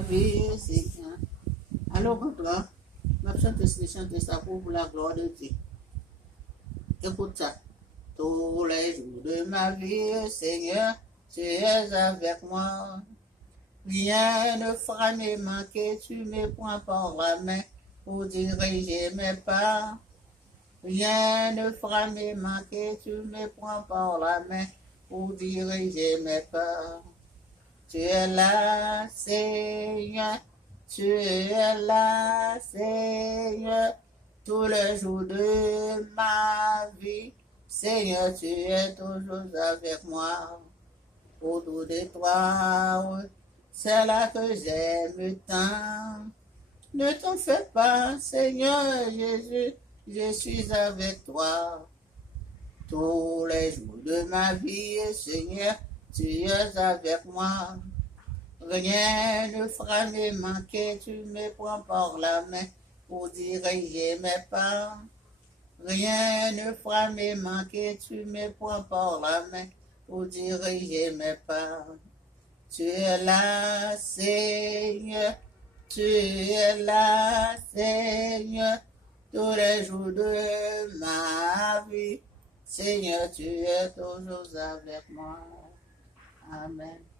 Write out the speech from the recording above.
vie, Seigneur. Alors, toi, ma chanter ça pour la gloire de Dieu. Écoute ça. Tous les jours de ma vie, Seigneur, tu es avec moi. Rien ne fera me manquer, tu me prends par la main pour diriger mes pas. Rien ne fera me manquer, tu me prends par la main pour diriger mes pas. Tu es là, Seigneur, tu es là, Seigneur, tous les jours de ma vie. Seigneur, tu es toujours avec moi. Autour de toi, c'est là que j'aime tant. Ne t'en fais pas, Seigneur Jésus, je suis avec toi. Tous les jours de ma vie, Seigneur, tu es avec moi. Rien ne fera me manquer, tu me prends par la main pour diriger mes pas. Rien ne fera me manquer, tu me prends par la main pour diriger mes pas. Tu es là, Seigneur, tu es là, Seigneur, tous les jours de ma vie. Seigneur, tu es toujours avec moi. Amen.